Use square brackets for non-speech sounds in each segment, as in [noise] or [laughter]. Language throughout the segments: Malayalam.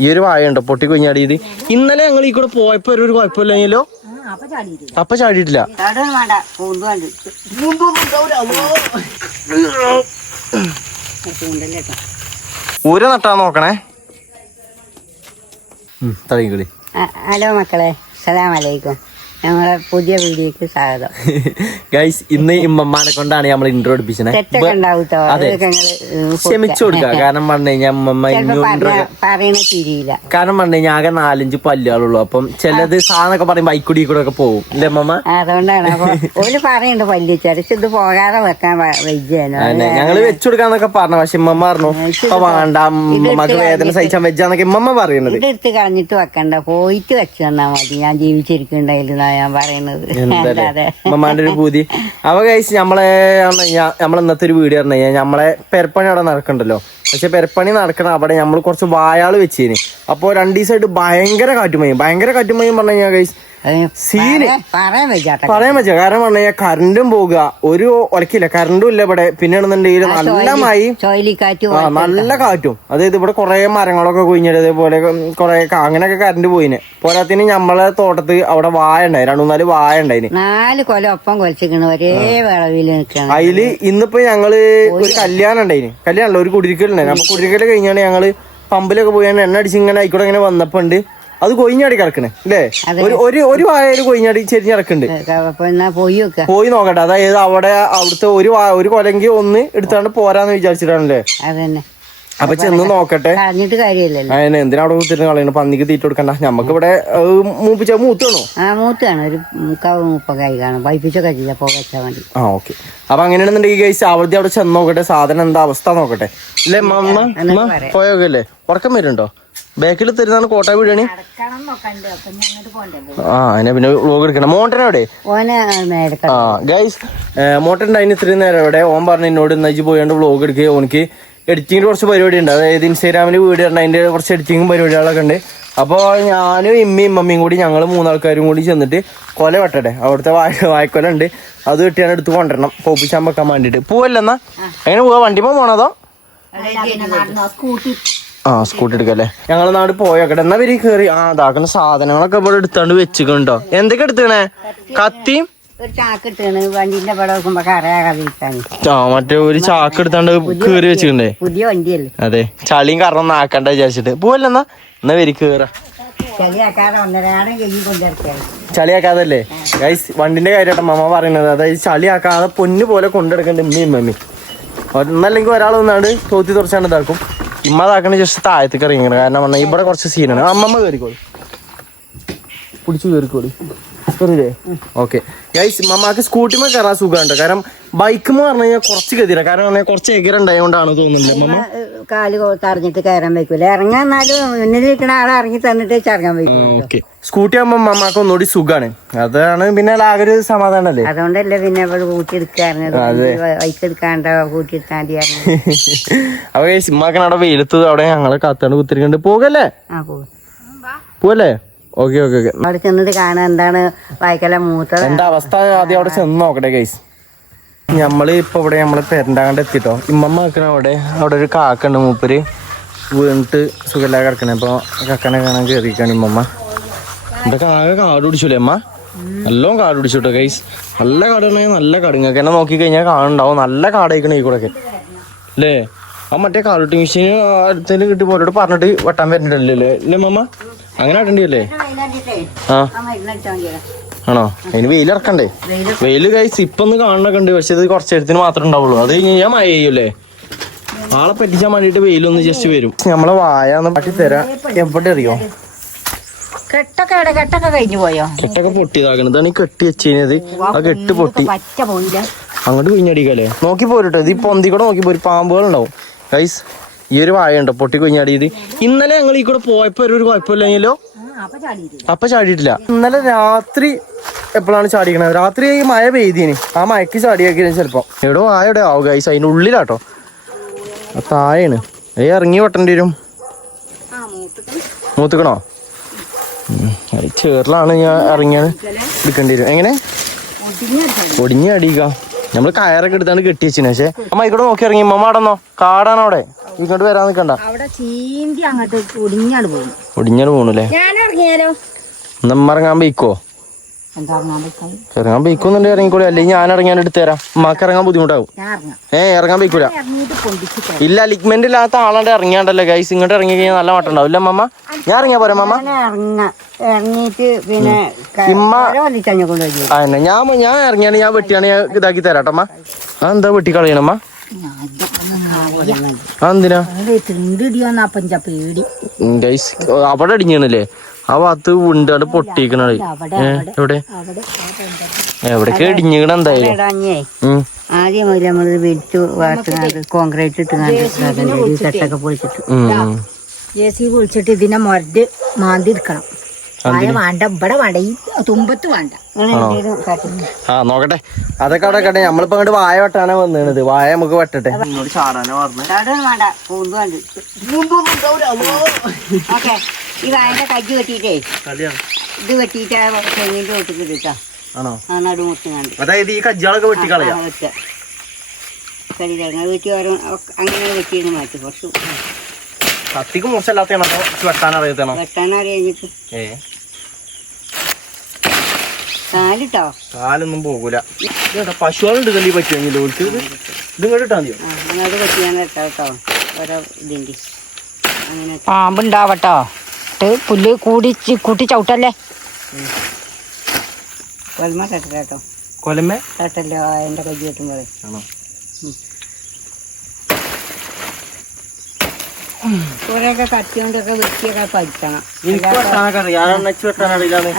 ഈ ഒരു വാഴ ഉണ്ടോ പൊട്ടി കുഞ്ഞാടിയത് ഇന്നലെ ഞങ്ങൾ ഈ കൂടെ പോയപ്പോ ഒരു കുഴപ്പമില്ലെങ്കിലോ? അപ്പൊ ചാടിയിട്ടില്ല. ഊര നട്ടാ നോക്കണേ. ഹലോ മക്കളെ. സലാം അലൈക്കും. ഞങ്ങളെ പുതിയ വീഡിയോക്ക് സ്വാഗതം. [laughs] ഗൈസ് ഇന്ന് ഇമ്മമ്മാനെ കൊണ്ടാണ് നമ്മൾ ഇൻട്രോ പഠിപ്പിച്ചത് ക്ഷമിച്ചു കൊടുക്കുക. [laughs] കാരണം പറഞ്ഞു കഴിഞ്ഞാൽ ഇനി പറയണ തിരിയില്ല കാരണം പറഞ്ഞു കഴിഞ്ഞാൽ ആകെ നാലഞ്ച് പല്ലുകളുള്ളൂ. അപ്പം ചിലത് സാധനൊക്കെ പറയുമ്പോ ബൈക്കുടി കൂടെ ഒക്കെ പോകും അല്ലേ അമ്മമ്മ അതുകൊണ്ടാണ്. ഓൽ പറയുന്നുണ്ട് പല്ല് ചരച്ച് ഇത് പോകാതെ വെക്കാൻ അതെ. ഞങ്ങൾ വെച്ചു കൊടുക്കാന്നൊക്കെ പറഞ്ഞു. പക്ഷെ ഇമ്മമ്മ പറഞ്ഞു ഇപ്പൊ വേണ്ട അമ്മമ്മക്ക് വേദന സഹിച്ചാൽ വെച്ചാന്നൊക്കെ ഇമ്മമ്മ പറയുന്നത്. ഇതെടുത്ത് കളഞ്ഞിട്ട് വെക്കണ്ട. പോയിട്ട് വെച്ചു തന്നാ മതി. ഞാൻ ജീവിച്ചിരിക്കണ്ടായിരുന്നു ഞാൻ പറയുന്നത്? എന്താല്ലേ? ഒരു പൂതി. അപ്പൊ കഴിച്ച് നമ്മളെ നമ്മളെ ഇന്നത്തെ ഒരു വീഡിയോ പറഞ്ഞു കഴിഞ്ഞാൽ നമ്മളെ പെരപ്പണി അവിടെ നടക്കണ്ടല്ലോ. പക്ഷെ പെരപ്പണി നടക്കണം അവിടെ നമ്മൾ കുറച്ച് വായാൾ വെച്ചേന്. അപ്പൊ രണ്ടു ദിവസമായിട്ട് ഭയങ്കര കാറ്റുമയും ഭയങ്കര കാറ്റുമയും പറഞ്ഞു കഴിഞ്ഞാൽ കഴിച്ച് സീന്. പറയാൻ- വെച്ചാട്ടെ പറയാൻ പറ്റില്ല കാരണം പറഞ്ഞു കഴിഞ്ഞാൽ കറണ്ടും പോകുക ഒരു ഒലക്കില്ല. കറണ്ടും ഇല്ല ഇവിടെ. പിന്നെയാണെന്നുണ്ടെങ്കിൽ നല്ല മായി ആ നല്ല കാറ്റും. അതായത് ഇവിടെ കുറെ മരങ്ങളൊക്കെ കുഴിഞ്ഞിട്ട് അതേപോലെ കുറെ അങ്ങനെയൊക്കെ കറണ്ട് പോയിന്. പോരാത്തിന് നമ്മളെ തോട്ടത്ത് അവിടെ വായ ഉണ്ടായി. രണ്ടു നാല് വായ ഉണ്ടായിന്. നാല് കൊല ഒപ്പം കൊലച്ചിക്കണ് ഒരേ വിളവിൽ നിൽക്കണം അതിൽ ഇന്നിപ്പോ ഞങ്ങൾ ഒരു കല്യാണം ഉണ്ടായിന്. കല്യാണല്ലോ ഒരു കുടിരിക്കലുണ്ടായിരുന്നു അപ്പൊ കുടിരിക്കൽ കഴിഞ്ഞാണ് ഞങ്ങൾ പമ്പിലൊക്കെ പോയി എണ്ണ അടിച്ച് ഇങ്ങനെ ആയിക്കോട്ടെ ഇങ്ങനെ വന്നപ്പോ ഉണ്ട്. അത് കൊയിഞ്ഞാടി കിടക്കണേ അല്ലേ ഒരു ഒരു ഒരു വായ കൊയിഞ്ഞാടി ചെരിഞ്ഞ് കിടക്കുന്നുണ്ട് പോയി പോയി നോക്കട്ടെ. അതായത് അവിടെ അവിടുത്തെ ഒരു ഒരു കൊലങ്കി ഒന്ന് എടുത്താണ്ട് പോരാന്ന് വിചാരിച്ചിട്ടാണല്ലേ? അതന്നെ. അപ്പൊ ചെന്ന് നോക്കട്ടെ. കളഞ്ഞിട്ട് കാര്യമില്ലല്ലോ. അതിന് എന്തിനാ അവിടെ കുത്തിരുന്ന് കളയണം? പന്നിക്ക് തീറ്റ കൊടുക്കണ്ട. നമുക്ക് ഇവിടെ മൂപ്പിച്ച മൂത്താണോ ആ മൂത്താണ് ഒരു മുക്കാവ് മുപ്പക്കായി കാണും. പൈപ്പിച്ചൊക്കെ പോകച്ചാ മതി. ആ ഓക്കെ. അപ്പൊ അങ്ങനെയാണെന്നുണ്ടെങ്കിൽ കഴിച്ച് അവധി അവിടെ ചെന്ന് നോക്കട്ടെ. സാധനം എന്താ അവസ്ഥ നോക്കട്ടെ. അല്ലേ മമ്മ പോയോക്കല്ലേ? ഉറക്കം വരുന്നുണ്ടോ? ബാക്കിൽ തരുന്നതാണ് കോട്ട വീടാണ്. ആ അതിനെ പിന്നെ വ്ലോഗ് എടുക്കണം മോട്ടൻ മേടക്ക ആ ഗൈസ് മോട്ടൻ അതിന് ഇത്രയും നേരം എവിടെ? ഓൻ പറഞ്ഞു എന്നോട് ഇന്നു പോയാണ്ട് വ്ലോഗ് എടുക്കുക ഓനിക്ക് എഡിറ്റിങ്ങിന് കുറച്ച് പരിപാടി ഉണ്ട് അതായത് ഇൻസ്റ്റാഗ്രാമിൽ വീഡിയോ ഉണ്ട് അതിന്റെ കുറച്ച് എഡിറ്റിങ്ങും പരിപാടികളൊക്കെ ഉണ്ട്. അപ്പോൾ ഞാനും ഇമ്മയും മമ്മിയും കൂടി ഞങ്ങൾ മൂന്നാൾക്കാരും കൂടി ചെന്നിട്ട് കൊല വെട്ടട്ടെ. അവിടുത്തെ വായ വായ്ക്കൊല ഉണ്ട്. അത് വെട്ടിയാണ് എടുത്ത് കൊണ്ടുവരണം. പോപ്പിച്ചാൻ വെക്കാൻ വേണ്ടിയിട്ട്. പോവല്ലെന്നാ എങ്ങനെ പോവാ? വണ്ടിമ്മ പോണതോ ആ സ്കൂട്ടി എടുക്കല്ലേ ഞങ്ങൾ നാട് പോയോക്കട്ടെ എന്നാ വരി കയറി? ആ അതാക്കുന്ന സാധനങ്ങളൊക്കെ ഇവിടെ എടുത്താണ്ട് വെച്ചിട്ടുണ്ടോ എന്തൊക്കെ എടുത്തേ കത്തിയും ഒരു ചാക്ക് ഇട്ടാണ് വണ്ടിന്റെ പടം വെക്കുമ്പോ കറയാകാതിരിക്കാൻ ആ മറ്റേ ഒരു ചാക്ക് എടുത്താണ്ട് കേറി വെച്ചിട്ടുണ്ടേ? പുതിയ വണ്ടിയല്ലേ? അതെ. ചളിയും കറന്നും ആക്കണ്ട വിചാരിച്ചിട്ട്. പോവല്ലെന്നാ എന്നാ? വരി കേറ. ചളിയാക്കാതല്ലേ? ഗൈസ് വണ്ടിന്റെ കാര്യമായിട്ട് മമ്മ പറയുന്നത്. അതായത് ചളിയാക്കാതെ പൊന്നു പോലെ കൊണ്ടെടുക്കണ്ട ഉമ്മയും മമ്മി ഒന്നല്ലെങ്കിൽ ഒരാൾ വന്നാണ്ട് തോത്തി തുറച്ചാണ്ട് ഇതാക്കും. ഇമ്മ ഇതാക്കണ ജസ്റ്റ് താഴത്തേക്ക് ഇറങ്ങിക്കണം കാരണം ഇവിടെ കുറച്ച് സീനാണ് അമ്മമ്മ കയറിക്കോളി പിടിച്ചു കയറിക്കോളി ഓക്കെ. ഗൈസ് മമ്മക്ക് സ്കൂട്ടിമ കയറാൻ സുഖമുണ്ട് കാരണം ബൈക്ക് എന്ന് പറഞ്ഞു കഴിഞ്ഞാൽ കുറച്ച് ഗതിയില്ല കാരണം കുറച്ച് എഗർ ഉണ്ടായതുകൊണ്ടാണ് തോന്നുന്നില്ല മമ്മ. കാൽ തറഞ്ഞിട്ട് കയറാൻ വയ്ക്കൂല? ഇറങ്ങാൻ എന്നാലും മുന്നിൽ നിൽക്കുന്ന ആളെ ഇറങ്ങി തന്നിട്ട് ചറങ്ങാൻ വയ്ക്കും ഓക്കെ. സ്കൂട്ടി ആകുമ്പോൾ മമ്മാക്ക് ഒന്നുകൂടി സുഖമാണ് അതാണ് പിന്നെ ആകെ ഒരു സമാധാനല്ലേ? അതുകൊണ്ടല്ലേ പിന്നെ കൂട്ടി കൂട്ടിയെടുക്കാറുണ്ട് ബൈക്ക് എടുക്കാണ്ട കൂട്ടി മതിയായിരുന്നു അപ്പൊ സിമ്മാക്കൻ അവിടെ വെയിലത്ത് അവിടെ ഞങ്ങളെ കാത്താണ്ട് കുത്തിരിക്കണ്ട്. പോകല്ലേ? പോകല്ലേ ഓക്കെ ഓക്കെ ഓക്കെ അവിടെ ചെന്നിട്ട് കാണാൻ എന്താണ് വായിക്കല മൂത്തത്. എന്റെ അവസ്ഥ? ആദ്യം അവിടെ ചെന്ന് നോക്കട്ടെ ഗൈസ് നമ്മൾ ഇപ്പൊ ഇവിടെ നമ്മൾ പെരണ്ടാണ്ട് എത്തിട്ടോ. ഇമ്മമ്മ നിക്കണ അവിടെ. അവിടെ ഒരു കാക്കുണ്ട് മൂപ്പര്. വീണിട്ട് സുഖമില്ലാതെ കിടക്കണേ. അപ്പൊ കക്കനെ കാണാൻ കയറിക്കാണ് ഇമ്മമ്മ. ഇതൊക്കെ ആകെ കാട് പിടിച്ചൂലേ അമ്മ നല്ലോണം കാട് പിടിച്ചു കേട്ടോ ഗൈസ് നല്ല കാട് നല്ല കാട്. നിങ്ങൾക്ക് നോക്കി കഴിഞ്ഞാൽ കാണുണ്ടാവും നല്ല കാടായിക്കണ ഈ കൂടെ അല്ലേ? ആ മറ്റേ കാലുട്ടി മെഷീൻ അടുത്തേക്ക് കിട്ടി പോലോട് പറഞ്ഞിട്ട് വെട്ടാൻ വരണ്ടല്ലേ അല്ലേ മാമ? മമ്മ അങ്ങനെ വെട്ടണ്ടിയല്ലേ ആ. ആണോ? അതിന് വെയിൽ ഇറക്കണ്ടേ വെയിൽ കഴിച്ച് ഇപ്പൊ ഒന്ന് കാണണൊക്കെ ഉണ്ട്. പക്ഷെ ഇത് കുറച്ചു നേരത്തിന് മാത്രമേ ഉണ്ടാവുള്ളൂ. അത് കഴിഞ്ഞ് ഞാൻ മഴ ചെയ്യൂലേ ആളെ പറ്റിച്ചാൻ വേണ്ടിട്ട് വെയിലൊന്ന് ജസ്റ്റ് വരും. നമ്മളെ വായ ഒന്ന് പറ്റി തരാം. എവിടെ അറിയോ? കെട്ടൊക്കെ കെട്ടൊക്കെ കഴിഞ്ഞു പോയോ? കെട്ടൊക്കെ പൊട്ടിയതാകണം ഈ കെട്ടി വെച്ചത് ആ കെട്ട് പൊട്ടി. പറ്റ പോയില്ല. അങ്ങോട്ട് പിന്നടിക്കല്ലേ നോക്കി പോരട്ടോ. ഇത് ഈ പൊന്തി കൂടെ നോക്കി പോരും. പാമ്പുകൾ ഉണ്ടാവും ഗൈസ് ഈ ഒരു വായ ഉണ്ടോ പൊട്ടി കുഞ്ഞാടിയത് ഇന്നലെ ഞങ്ങൾ ഈ കൂടെ പോയപ്പോ ഒരു കുഴപ്പമില്ലെങ്കിലോ? അപ്പൊ ചാടിയിട്ടില്ല. ഇന്നലെ രാത്രി എപ്പോഴാണ് ചാടിക്കണത്? രാത്രി ഈ മഴ പെയ്തീന്. ആ മഴക്ക് ചാടിയാക്കിയത് ചിലപ്പോ. എവിടെ എവിടെ? ആവും ഗൈസ് അതിന്റെ ഉള്ളിലാട്ടോ. താഴെയാണ്. ഏ ഇറങ്ങി വെട്ടേണ്ടി വരും. മൂത്തുക്കണോ? ചേറിലാണ് ഞാൻ ഇറങ്ങിയാണ് എടുക്കേണ്ടി വരും. എങ്ങനെ? ഒടിഞ്ഞ അടിക്ക. നമ്മൾ കയറൊക്കെ എടുത്താണ് കെട്ടി വെച്ചിന്. പക്ഷെ അമ്മ ഇവിടെ നോക്കി ഇറങ്ങി. അമ്മ അടന്നോ കാടാണ് അവിടെ. ഇങ്ങോട്ട് വരാൻ നിക്കണ്ട. ഒടിഞ്ഞാണ് പോകും ഒടിഞ്ഞാണ് പോണല്ലേ? ഞാൻ ഇറങ്ങിയാലോ നമ്മ ഇറങ്ങാൻ ബൈക്കോ എന്താ ഇറങ്ങാൻ പറ്റാൻ ഇറങ്ങാൻ ബൈക്കൊന്നും ഇറങ്ങിക്കൂടെ. അല്ലെങ്കിൽ ഞാൻ ഇറങ്ങാൻ എടുത്തു തരാം. ഉമ്മാക്ക് ഇറങ്ങാൻ ബുദ്ധിമുട്ടാവും. ഏഹ് ഏ ഇറങ്ങാൻ ബൈക്കൂല. പൊന്തിച്ചിട്ട് ഇല്ല ലിഗ്മെന്റ് ഇല്ലാത്ത ആളാണ്ട് ഇറങ്ങിയാണ്ടല്ലോ ഗൈസ് ഇങ്ങോട്ട് ഇറങ്ങി കഴിഞ്ഞാൽ നല്ല മട്ടം ഉണ്ടാവും. ഇല്ല മമ്മ ഞാൻ ഇറങ്ങിയാ പോരാ മമ്മ പിന്നെ ഞാൻ ഞാൻ ഇറങ്ങിയാണ് ഞാൻ വെട്ടിയാണ് ഞാൻ ഇതാക്കി തരാട്ടമ്മ ആ എന്താ വെട്ടി കളയണമ്മ അവിടെ അടിഞ്ഞാണല്ലേ? ആ ഭാഗത്ത് വിണ്ടാണ്ട് പൊട്ടിക്കണത്. എവിടെ? അവിടെ എവിടേക്ക് ഇടിഞ്ഞിക്കണ എന്തായാലും? ആദ്യം മുതൽ നമ്മൾ വെടിച്ച് വാർത്തുകൊണ്ട് കോൺക്രീറ്റ് ഇട്ട് കെട്ടൊക്കെ പൊളിച്ചിട്ട്. ഉം, ഉം. എ സി പൊളിച്ചിട്ട് ഇതിനെ മൊരട് മാന്തി എടുക്കണം. വേണ്ട ഇവിടെ വേണ്ട. ഈ തുമ്പത്ത് വേണ്ട. ആ. നോക്കട്ടെ. അതൊക്കെ അവിടെ കട്ടെ. നമ്മളിപ്പോ അങ്ങോട്ട് വായ വെട്ടാനാ വന്നത് വായ നമുക്ക് വെട്ടട്ടെ. ചാടാനോ വേണ്ട. ഈ വായന്റെ കജ്ജ് വെട്ടിട്ടേ ഇത് വെട്ടിട്ട് തെങ്ങിന്റെ ഒട്ടിക്ക് ഇട്ടാ. ആണോ? ആ അതായത് ഈ കജ്ജാളൊക്കെ വെട്ടി വെച്ച ഓരോ അങ്ങനെ മാറ്റി. കുറച്ച് കത്തിക്ക് മോശമല്ലാത്തയാണോ വെട്ടാൻ അറിയത്താണോ വെട്ടാൻ അറിയാഞ്ഞിട്ട് ഏ. കാലിട്ടോ? കാലൊന്നും പോകൂല. കല്ലി ഇത് ഇങ്ങോട്ട് ഇട്ടാ മതിയോ? ആ അങ്ങനെ വെട്ടിയാൻ വെട്ടാ കേട്ടോ. ഓരോ ഇതിന്റെ. അങ്ങനെ പാമ്പുണ്ടാവട്ടോ. ഇട്ട് പുല്ല് കൂടി കൂട്ടി ചവിട്ടല്ലേ? കൊലമ തട്ടില്ല കേട്ടോ കൊലമ? തട്ടല്ലോ എന്റെ കൈ വെട്ടുമ്പോൾ കുറേയൊക്കെ കത്തിയോണ്ടൊക്കെ വെട്ടിയൊക്കെ പഠിക്കണം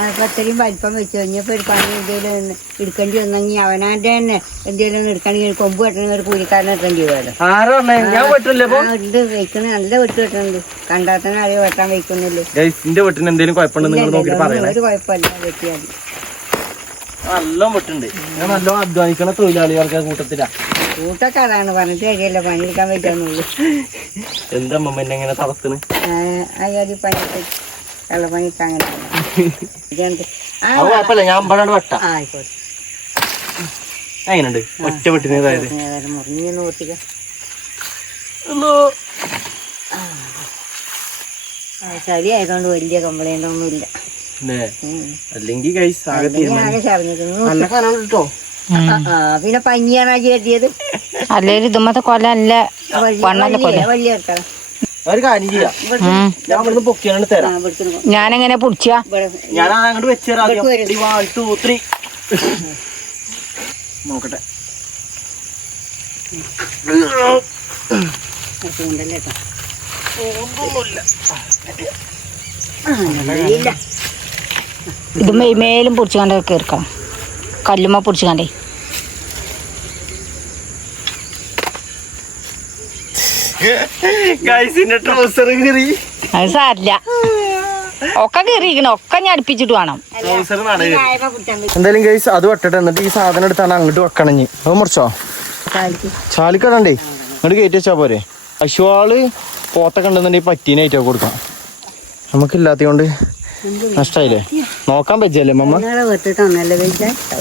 അപ്പൊ അത്രയും വലിപ്പം വെച്ച്. കഴിഞ്ഞപ്പോ ഒരു പണി എന്തെങ്കിലും എടുക്കേണ്ടി വന്നെങ്കിൽ അവനാന്റെ തന്നെ എന്തെങ്കിലും എടുക്കണമെങ്കിൽ കൊമ്പ് വെട്ടണമെങ്കിൽ ഒരു കൂലിക്കാരനെ എടുക്കേണ്ടി വരുമല്ലോ. ഇത് വെക്കണ നല്ല വെട്ട് വെട്ടുന്നുണ്ട് കണ്ടാത്തന്നെ അറിയോ വെട്ടാൻ വെക്കുന്നില്ലേ. ഒരു കുഴപ്പമില്ല വെട്ടിയാൽ നല്ല വെട്ടുണ്ട് ഞാൻ നല്ല അധ്വാനിക്കണ തൊഴിലാളികൾക്ക് കൂട്ടത്തിലാ. കൂട്ടൊക്കെ അതാണ്. പറഞ്ഞിട്ട് കാര്യമല്ല. പണിയെടുക്കാൻ പറ്റുന്നുള്ളൂ എന്താ അമ്മ എന്നെ ഇങ്ങനെ തളർത്തണ് അയാൾ പണി കള്ളപ്പണിക്ക് അങ്ങനെ. ഞാൻ ഇവിടെ വെട്ടാം. ആയിക്കോട്ടെ. അങ്ങനെയുണ്ട് ഒറ്റ വെട്ടിന് അതായത് ഏതായാലും മുറിഞ്ഞു നോട്ടിക്ക ചളി ആയതുകൊണ്ട് വലിയ കംപ്ലൈന്റ് ഒന്നുമില്ല. അല്ലെങ്കിൽ കേട്ടോ പിന്നെ പഞ്ഞിയാണ് കെട്ടിയത് അല്ലെങ്കിൽ ഇതുമ്മത്തെ കൊല അല്ല. വണ്ണല്ല കൊല വലിയ വലിയ എടുക്കണം ഒരു കാര്യം ചെയ്യാം. ഞാൻ ഇവിടുന്ന് പൊക്കിയാണ് തരാം. ഇവിടുത്തെ ഞാനെങ്ങനെ പിടിച്ചാ? ഞാൻ അങ്ങോട്ട് വെച്ചേരാം നോക്കട്ടെ. ഇത് മേലും പൊടിച്ചുകൊണ്ട് കയറിക്കാം കല്ലുമ്മ പൊടിച്ചുകൊണ്ടേ. അത് സാരില്ല. ഒക്കെ കീറിയിരിക്കണം. ഒക്കെ ഞാൻ അടുപ്പിച്ചിട്ട് വേണം. എന്തായാലും ഗൈസ് അത് വെട്ടട്ടെ എന്നിട്ട് ഈ സാധനം എടുത്താണ് അങ്ങോട്ട് വെക്കണഞ്ഞ് അത് മുറിച്ചോ? ചാലിക്കടണ്ടേ ഇങ്ങോട്ട് കയറ്റി വെച്ചാ പോരെ. പശുവാൾ പോത്തൊക്കെ ഉണ്ടെന്നുണ്ടെങ്കിൽ പറ്റീനായിട്ടോ കൊടുക്കാം. നമുക്കില്ലാത്തതുകൊണ്ട് നഷ്ടായില്ലേ? നോക്കാൻ പറ്റിയല്ലേ മമ്മ?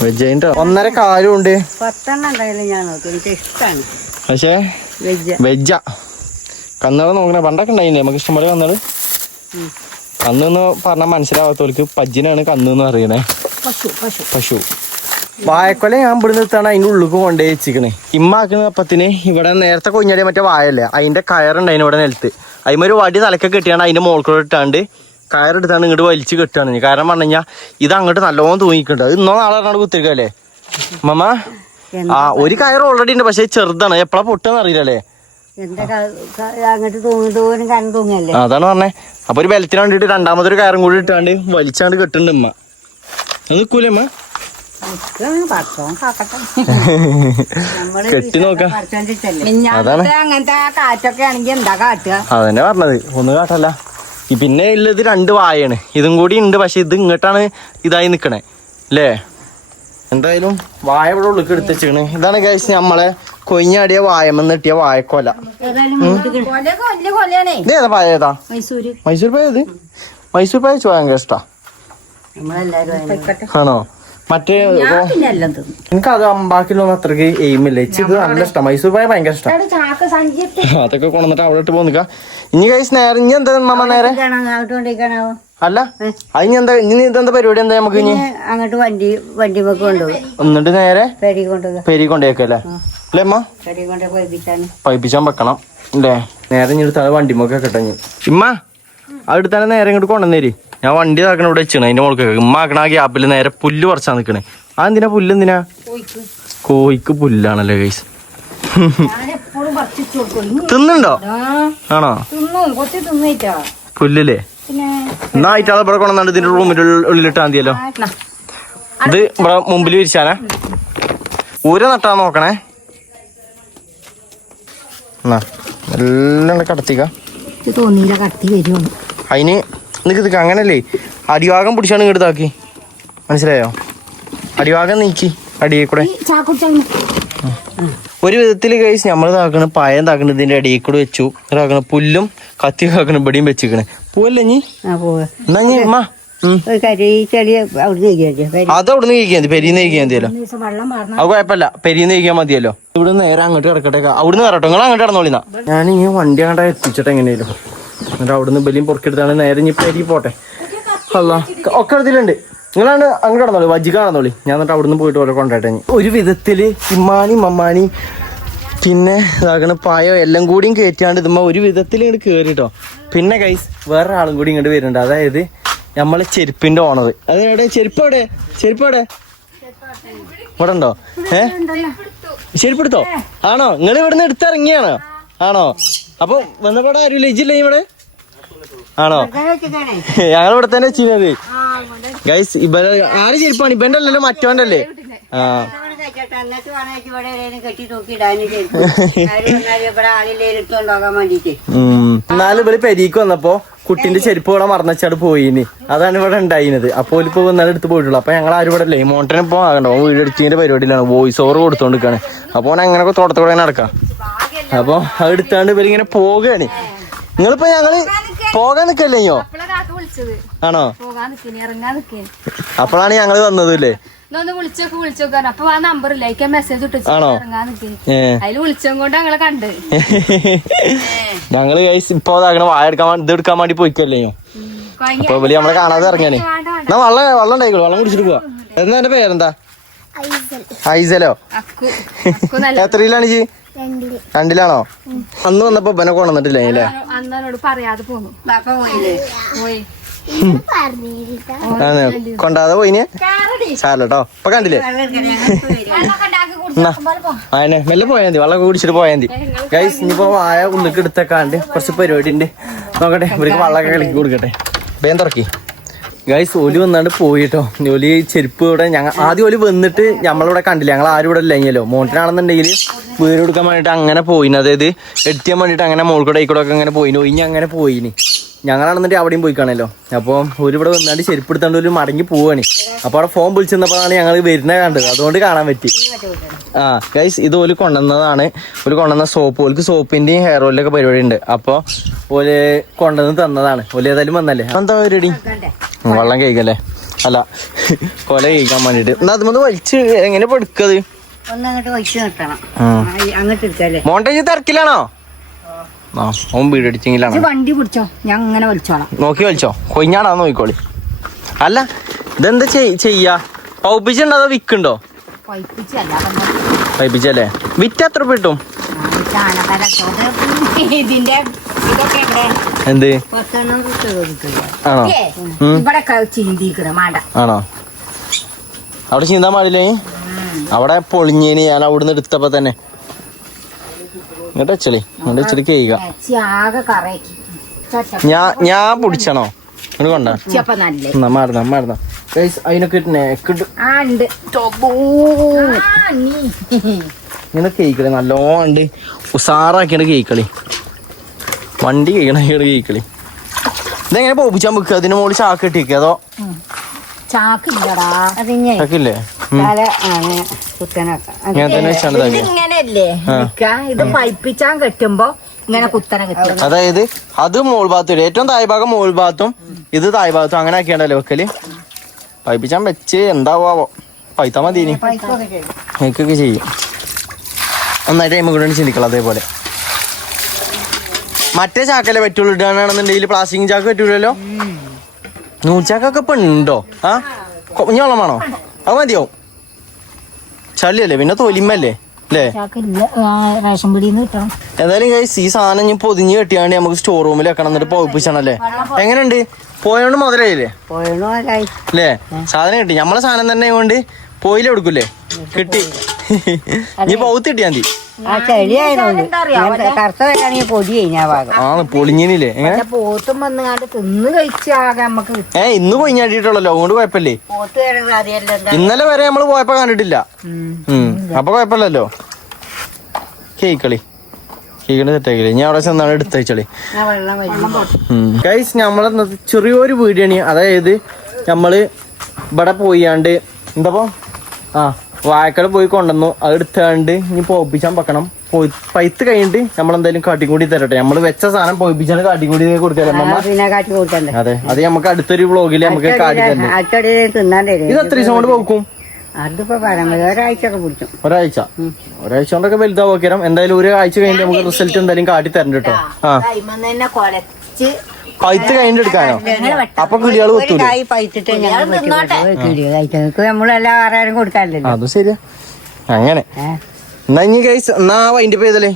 വെജ് ഒന്നര കാലും ഉണ്ട് പക്ഷേ വെജ. കന്നട കന്നുകൾ നോക്കണേ പണ്ടൊക്കെ ഉണ്ടായില്ലേ? നമുക്ക് ഇഷ്ടംപോലെ കന്നുകൾ. കന്നെന്ന് പറഞ്ഞാൽ മനസ്സിലാവാത്തവർക്ക് പജ്ജിനാണ് കന്ന് എന്ന് അറിയണേ പശു പശു. പശു. വായക്കൊല ഞാൻ ഇവിടെ നിർത്താണ് അതിന്റെ ഉള്ളിൽ കൊണ്ടേ വെച്ചിക്കണേ ഇമ്മാക്കുന്ന അപ്പത്തിന് ഇവിടെ നേരത്തെ കൊഞ്ഞടിയ മറ്റേ വായല്ലേ? അതിന്റെ കയറുണ്ടായിന് ഇവിടെ നിലത്ത്. അതിമൊരു വടി തലക്കെ കിട്ടിയാണ് അതിന്റെ മോൾക്കൂടെ ഇട്ടാണ്ട് കയറെടുത്താണ് ഇങ്ങോട്ട് വലിച്ചു കെട്ടുകയാണ്. കാരണം പറഞ്ഞു കഴിഞ്ഞാൽ ഇത് അങ്ങോട്ട് നല്ലോണം തൂങ്ങിക്കുണ്ട് അത് ഇന്നോ നാളെ അങ്ങോട്ട് കുത്തിരിക്കല്ലേ? മമ്മ ആ ഒരു കയർ ഓൾറെഡി ഉണ്ട് പക്ഷെ ചെറുതാണ്. എപ്പോഴാ പൊട്ടെന്ന് അറിയില്ലല്ലേ? അതാണ് പറഞ്ഞേ. അപ്പൊ ഒരു ബലത്തിന് വേണ്ടിട്ട് രണ്ടാമതൊരു കയറും കൂടി ഇട്ടാണ്ട് വലിച്ചാണ്ട് കെട്ടുന്നുണ്ട് ഉമ്മ. അത് നിക്കൂലേ അമ്മ കെട്ടി നോക്കാം. അതാണ്. അങ്ങനത്തെ കാറ്റൊക്കെ ആണെങ്കിൽ എന്താ കാട്ടുക? അതന്നെ പറഞ്ഞത്. ഒന്ന് കാട്ടല്ല. പിന്നെ ഉള്ളത് രണ്ട് വായാണ്. ഇതും കൂടി ഉണ്ട് പക്ഷെ ഇത് ഇങ്ങോട്ടാണ് ഇതായി നിൽക്കണേ അല്ലേ എന്തായാലും വായ ഇവിടെ ഉള്ളിൽ എടുത്ത് ഇതാണ് കഴിച്ച് നമ്മളെ കൊഞ്ഞാടിയ വായമെന്ന് കിട്ടിയ വായക്കൊല. പായതാ പായ ഏതാ? മൈസൂർ പായ ഇത് മൈസൂർ പായ ഭയങ്കര ഇഷ്ടാ? ആണോ? മറ്റേ ഞാൻ പിന്നെ എല്ലാം തിന്നു. എനിക്ക് അത് ബാക്കിയുള്ളൊന്നും അത്രയ്ക്ക് എയിമില്ല ഇത് നല്ല ഇഷ്ടം മൈസൂർ പായ ഭയങ്കര ഇഷ്ടം. [laughs] അതൊക്കെ കൊണ്ടുവന്നിട്ട് അവിടെ ഇട്ട് പോന്നിക്ക. ഇനി കൈസ് നേരെ ഇനി എന്താ മമ്മ നേരെ? അല്ല അതിന് എന്താ ഇനി ഇതെന്താ പരിപാടി? എന്താ നമുക്ക് ഇനി? അങ്ങോട്ട് വണ്ടി വണ്ടി കൊണ്ടുപോകും എന്നിട്ട് നേരെ പെരി കൊണ്ടേക്കല്ലേ അല്ലേ? അമ്മ? പൈപ്പിച്ചാൻ വെക്കണം അല്ലേ? നേരെ ഇനി എടുത്താൽ വണ്ടിമൊക്കെ മുഖം കിട്ടാ ഇനി തന്നെ നേരെ ഇങ്ങോട്ട് കൊണ്ടുവന്നേരി. ഞാൻ വണ്ടി ഇതാക്കണ ഇവിടെ വെച്ചാണ് അതിന്റെ മുകളിൽ ഉമ്മാക്കണ ആ ഗ്യാപ്പിൽ നേരെ പുല്ല് പറിച്ചാ നിക്കണേ. ആ എന്തിനാ പുല്ല് എന്തിനാ? കോയിക്ക് പുല്ലാണല്ലേ ഗൈസ് തിന്നുണ്ടോ? ആണോ? പുല്ലില്ലേ? എന്നാ ആയിട്ടാളെ ഇവിടെ കൊണ്ടുവന്നാണ്ട് ഇതിന്റെ റൂമിന്റെ ഉള്ളിലിട്ടാ മതിയല്ലോ. ഇത് ഇവിടെ മുമ്പിൽ വിരിച്ചാനാ? ഊര നട്ടാ നോക്കണേ. എന്നാ എല്ലാം കടത്തിക്ക. തോന്നിയില്ല കടത്തി വരുമെന്ന് അതിന് നിൽക്ക് നിൽക്ക് അങ്ങനല്ലേ? അടിഭാഗം പിടിച്ചാണ് ഇങ്ങോട്ട് താക്കി മനസ്സിലായോ? അടിഭാഗം നീക്കി അടിയിൽ കൂടെ. ഒരു വിധത്തിൽ കഴിച്ച് നമ്മൾ താക്കണ പയം താക്കണ ഇതിന്റെ അടിയിൽ കൂടെ വെച്ചു. ഇതാക്കണ പുല്ലും കത്തി കാക്കണ ഇവിടെയും വെച്ചിക്കണേ. പോവല്ലേ നീ എന്നാ നീ അമ്മ അതവിടുന്ന് കരി ചെടി അവിടെ കഴിക്കുക അത് അവിടെ നിന്ന് കഴിക്കാൻ പെരിന്ന് കഴിക്കാൻ മതിയല്ലോ. അത് കുഴപ്പമില്ല പെരിന്ന് കഴിക്കാൻ മതിയല്ലോ. ഇവിടെ നേരെ അങ്ങോട്ട് കിടക്കട്ടെ അവിടുന്ന് കറട്ടോ നിങ്ങൾ അങ്ങോട്ട് കിടന്നോളിന്നാ ഞാൻ ഈ വണ്ടി അങ്ങോട്ട് എത്തിച്ചിട്ട് എങ്ങനെയാലും എന്നിട്ട് അവിടുന്ന് ബലിയും പൊറുക്കെടുത്താണ് നേരെ ഇനി പെരി പോട്ടെ. അല്ല ഒക്കെ ഇതിലുണ്ട് നിങ്ങളാണ് അങ്ങോട്ട് കടന്നോളി വജി കാണന്നോളി ഞാൻ എന്നിട്ട് അവിടുന്ന് പോയിട്ട് ഓരോ കൊണ്ടാട്ടെ ഒരു വിധത്തിൽ ഇമ്മാനി മമ്മാനി പിന്നെ ഇതാക്കണ പായോ എല്ലാം കൂടിയും കയറ്റിയാണ്ട് ഇതുമ്മ ഒരു വിധത്തിൽ ഇങ്ങോട്ട് കേറിട്ടോ പിന്നെ കൈസ് വേറെ ആളും കൂടി ഇങ്ങോട്ട് വരുന്നുണ്ട്. അതായത് നമ്മളെ ചെരുപ്പിന്റെ ഓണർ അതെവിടെ ചെരുപ്പ് എവിടെ? ചെരുപ്പ് എവിടെ? ഇവിടെ ഉണ്ടോ ഏ ചെരുപ്പെടുത്തോ ആണോ? നിങ്ങൾ ഇവിടുന്ന് എടുത്തിറങ്ങിയാണോ? ആണോ? അപ്പൊ വന്നപ്പോടെ ആരും ലജില്ല ഇവിടെ? ആണോ? ഞങ്ങൾ ഇവിടെ തന്നെ ചെയ്യുന്നത്. ഗൈസ് ഇവ ആര് ചെരുപ്പാണ്? ഇവന്റെ അല്ലല്ലോ മറ്റോന്റെ അല്ലേ ആ. എന്നാലും ഇവർ പെരീക്ക് വന്നപ്പോ കുട്ടിന്റെ ചെരുപ്പ് ഇവിടെ മറന്നച്ചാട് പോയിനി. അതാണ് ഇവിടെ ഉണ്ടായിരുന്നത്. അപ്പോൾ ഇപ്പൊ ഇന്നലെ എടുത്ത് പോയിട്ടുള്ളൂ. അപ്പൊ ഞങ്ങൾ ആരും ഇവിടെ അല്ലേ മോട്ടനെ ഇപ്പൊ ആകണ്ടോ. വീട് എടുത്തിന്റെ പരിപാടിയിലാണ്. വോയിസ് ഓവർ കൊടുത്തോണ്ടിരിക്കാണ്. അപ്പൊ അങ്ങനെ തോട്ടത്തോടെ നടക്കാം. അപ്പൊ അത് എടുത്താണ്ട് ഇവരിങ്ങനെ പോകാണ്. നിങ്ങളിപ്പോ ഞങ്ങൾ പോകാൻ നിക്കല്ലയോ ആണോ? അപ്പോഴാണ് ഞങ്ങൾ വന്നത് അല്ലേ? വിളിച്ചോക്ക് വിളിച്ചോക്കാൻ അപ്പൊ ആ നമ്പർ ഇല്ല? എനിക്ക് മെസ്സേജ് ഇട്ടു ആണോ? ഇറങ്ങാൻ അതിൽ വിളിച്ചോ കൊണ്ട് ഞങ്ങളെ കണ്ട്. ഞങ്ങൾ കഴിച്ച് ഇപ്പൊ അതാകണ വായ എടുക്കാൻ വേണ്ടി- ഇത് എടുക്കാൻ വേണ്ടി പോയിക്കല്ലയോ അപ്പൊ വലിയ നമ്മളെ കാണാതെ ഇറങ്ങാനേ എന്നാ വെള്ളം വെള്ളം ഉണ്ടായിക്കോളൂ. വെള്ളം കുടിച്ചിട്ട് പോവാ. എന്താ എന്റെ പേരെന്താ? ഐസലോ? അക്കു. അക്കു നല്ല എത്രയിലാണ് ജി രണ്ടിലാണോ? അന്ന് വന്നപ്പോ ഇവനെ കൊണ്ടുവന്നിട്ടില്ലേ അല്ലേ അന്നോട് പറയാതെ പോന്നു. പോയി. കൊണ്ടാതെ പോയിന് സാരല്ലോ ഇപ്പൊ കണ്ടില്ലേ? ആയനെ. മെല്ലെ പോയാ മതി. വെള്ളം കുടിച്ചിട്ട് പോയാ മതി. ഗൈസ് ഇനിയിപ്പോ വായ ഉള്ളിക്ക് എടുത്തേക്കാണ്ട് കുറച്ച് പരിപാടി ഉണ്ട്. നോക്കട്ടെ ഇവർക്ക് വെള്ളമൊക്കെ കളിക്ക് കൊടുക്കട്ടെ. വേഗം തുറക്കി. ഗൈസ് ഒലി വന്നാണ്ട് പോയിട്ടോ. ഒലി ചെരുപ്പ് ഇവിടെ ഞങ്ങൾ ആദ്യം ഒലി വന്നിട്ട് നമ്മളിവിടെ കണ്ടില്ല? ഞങ്ങൾ ആരും ഇവിടെ ഇല്ലെങ്കിലോ? മോട്ടനാണെന്നുണ്ടെങ്കിൽ വീട് കൊടുക്കാൻ വേണ്ടിട്ട് അങ്ങനെ പോയിന്. അതായത് ചെയ്യാൻ വേണ്ടിട്ട് അങ്ങനെ മോൾക്കൂടെ ആയിക്കൂടെ ഒക്കെ അങ്ങനെ പോയിന്. ഒഴിഞ്ഞ് അങ്ങനെ പോയിന്. ഞങ്ങളാണെന്നിട്ട് അവിടെയും പോയി കാണല്ലോ അപ്പോൾ ഒരു ഇവിടെ വന്നാണ്ട് ചെരുപ്പ് ഒരു മടങ്ങി പോവാണ്. അപ്പോൾ അവിടെ ഫോൺ വിളിച്ചപ്പോഴാണ് ഞങ്ങൾ വരുന്നത് കണ്ടത്. അതുകൊണ്ട് കാണാൻ പറ്റി. ആ ഗൈസ് ഇത് ഓൽ കൊണ്ടുവന്നതാണ്. ഓൽ കൊണ്ടുവന്ന സോപ്പ് ഓൽക്ക് സോപ്പിന്റെയും ഹെയർ ഓയിലൊക്കെ പരിപാടി ഉണ്ട് അപ്പൊ ഓൽ കൊണ്ടുവന്ന് തന്നതാണ്. ഓൽ ഏതായാലും വന്നല്ലേ? എന്താ പരിപാടി? വെള്ളം കഴിക്കല്ലേ അല്ല കൊല കഴിക്കാൻ വേണ്ടിട്ട് എന്നാ അതുമൊന്ന് വലിച്ച് എങ്ങനെ ഇപ്പൊ എടുക്കത് ഒന്ന് അങ്ങോട്ട് എടുക്കല്ലേ മോണ്ടേജ് തിരക്കിലാണോ? ഓൻ വീടടിച്ചെങ്കിലാണോ വണ്ടി പിടിച്ചോ. ഞാൻ അങ്ങനെ വലിച്ചോളാം. നോക്കി വലിച്ചോ. നോക്കിക്കോളി. അല്ല ഇതെന്താ ചെയ്യാ? പൗപ്പിച്ചുണ്ടോ അതോ വിക്കുണ്ടോ? പൈപ്പിച്ചല്ല വിറ്റ് എത്ര കിട്ടും? എന്ത്? ആണോ? ആണോ? അവിടെ ചീന്താൻ പാടില്ലേ? അവിടെ പൊളിഞ്ഞേന് ഞാൻ അവിടുന്ന് എടുത്തപ്പോ തന്നെ. ഇങ്ങോട്ട് വെച്ചളി. ഇങ്ങോട്ട് വെച്ചിട്ട് കേൾക്ക ഞാൻ ഞാൻ പിടിച്ചണോ? ഇങ്ങോട്ട് കൊണ്ട. എന്നാ മാറുന്ന മാറുന്ന. അതിനൊക്കെ ഉണ്ട്. ഉസാറാക്കിയാണ് കേക്കളി വണ്ടി കേൾക്കണ കേക്കളി ഇതെങ്ങനെ പോപ്പിച്ചാൻ വെക്കുക അതിന് മുകളിൽ ചാക്ക് ഇട്ടിക്കുക അതോ. ചാക്കില്ലടാ. അതിഞ്ഞേ. ചാക്കില്ലേ? തല അങ്ങനെ കുത്തനാക്കാം. ഇത് ഇതാക്കിയത്. ഇങ്ങനെയല്ലേ ഇത് പൈപ്പിച്ചാൻ കെട്ടുമ്പോ ഇങ്ങനെ കുത്തനെ കിട്ടും. അതായത് അത് മോൾ ഭാഗത്ത് വരും ഏറ്റവും താഴ് ഭാഗം മോൾ ഭാഗത്തും ഇത് താഴ് ഭാഗത്തും അങ്ങനെ ആക്കിയാണ്ടല്ലേ വെക്കൽ. പൈപ്പിച്ചാൻ വെച്ച് എന്താവോ പൈത്ത മതി ഇനി ചെയ്യും. ഒന്നായിട്ട് ടൈം കൂടെ ചിന്തിക്കണം അതേപോലെ. മറ്റേ ചാക്കല്ലേ പറ്റുള്ളൂ. ഇടുകയാണെന്നുണ്ടെങ്കിൽ പ്ലാസ്റ്റിക് ചാക്ക് പറ്റൂലല്ലോ. നൂച്ചാക്കൊക്കെ പെണ്ണുണ്ടോ ആ? കുഞ്ഞോളമാണോ വെള്ളം വേണോ? അത് മതിയാവും. ചളിയല്ലേ? പിന്നെ തൊലിമല്ലേ അല്ലേ? എന്തായാലും കിട്ടണം. ഈ സാധനം ഞാൻ പൊതിഞ്ഞ് കെട്ടിയാണ് നമുക്ക് സ്റ്റോർ റൂമിൽ വെക്കണം എന്നിട്ട് പോയിപ്പിച്ചാണല്ലേ എങ്ങനെയുണ്ട്? പോയോണ്ട് മുതലായില്ലേ അല്ലേ? സാധനം കിട്ടി. നമ്മളെ സാധനം തന്നെ കൊണ്ട് പോയിലെടുക്കൂലേ കിട്ടി. ഇനി പൗത്ത് കിട്ടിയാ മതി. ആ ചെളിയായതുകൊണ്ട് കറുത്ത വരാണെങ്കിൽ പൊടി കഴിഞ്ഞാ ഭാഗം ആണ് പൊളിഞ്ഞില്ലേ എങ്ങനെ? പോത്തും വന്ന് കണ്ട് തിന്ന് കഴിച്ച് ആകെ നമുക്ക് ഏ ഇന്ന് കൊയിഞ്ഞാട്ടിട്ടുള്ളല്ലോ അതുകൊണ്ട് കുഴപ്പമില്ലേ? പോത്ത് എന്താ? ഇന്നലെ വരെ നമ്മൾ പോയപ്പോ കണ്ടിട്ടില്ല. അപ്പൊ കുഴപ്പമില്ലല്ലോ. കേക്കളി കേക്കണ സെറ്റാക്കില്ലേ ഞാൻ അവിടെ ചെന്നാണ് എടുത്തയച്ചളി. ആ വെള്ളം വരും. ഗൈസ് നമ്മളെ ചെറിയൊരു വീഡിയോ ആണ് അതായത് നമ്മൾ ഇവിടെ പോയാണ്ട് എന്താപ്പോ? ആ. വായക്കട പോയി കൊണ്ടുവന്നു. അത് എടുത്താണ്ട് ഇനി പോപ്പിച്ചാൻ വെക്കണം. പോയി പൈത്ത് കഴിഞ്ഞിട്ട് നമ്മൾ എന്തായാലും കാട്ടിക്കൂടി തരട്ടെ. നമ്മൾ വെച്ച സാധനം പോയിപ്പിച്ചാണ് കാട്ടിക്കൂടി കൊടുക്കല്ലേ കൊടുക്കണ്ടേ അതെ അത് നമുക്ക് അടുത്തൊരു ബ്ലോഗിൽ നമുക്ക് ഇത് എത്ര ദിവസം കൊണ്ട് പോക്കും? ഒരാഴ്ച? ഒരാഴ്ച ഒരാഴ്ച കൊണ്ടൊക്കെ വലുതാവും എന്തായാലും ഒരു ആഴ്ച കഴിഞ്ഞിട്ട് നമുക്ക് റിസൾട്ട് എന്തായാലും കാട്ടി തരണ്ട കേട്ടോ ആ പൈത്ത് കഴിഞ്ഞിട്ട് എടുക്കാനോ? അപ്പൊ കിളികൾ അത് കൊത്തൂലേ? കായ് പൈത്തിട്ട് ഞങ്ങൾ കിളി കഴിച്ചു നമ്മളെല്ലാം ആരാരും കൊടുക്കാറില്ലല്ലോ. അതും ശരിയാ. അങ്ങനെ? എന്നാ ഇനി ഗൈസ് എന്നാ വൈൻഡ് ചെയ്തല്ലേ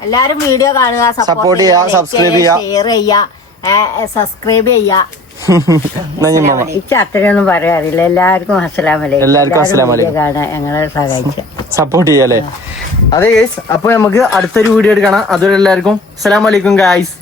എല്ലാരും വീഡിയോ കാണുക സപ്പോർട്ട് ചെയ്യുക, സബ്സ്ക്രൈബ് ചെയ്യുക. ഷെയർ ചെയ്യുക സബ്സ്ക്രൈബ് ചെയ്യുക. [laughs] എനിക്ക് അത്രയൊന്നും പറയാറില്ല. എല്ലാവർക്കും അസ്സലാമലൈക്കും എല്ലാവർക്കും അസ്സലാമലൈക്കും. ഞങ്ങളെ സഹായിച്ച സപ്പോർട്ട് ചെയ്യാല്ലേ അതെ ഗൈസ് അപ്പൊ നമുക്ക് അടുത്തൊരു വീഡിയോ എടുക്കണം. അതുവരെ എല്ലാവർക്കും അസ്സലാമലൈക്കും ഗൈസ്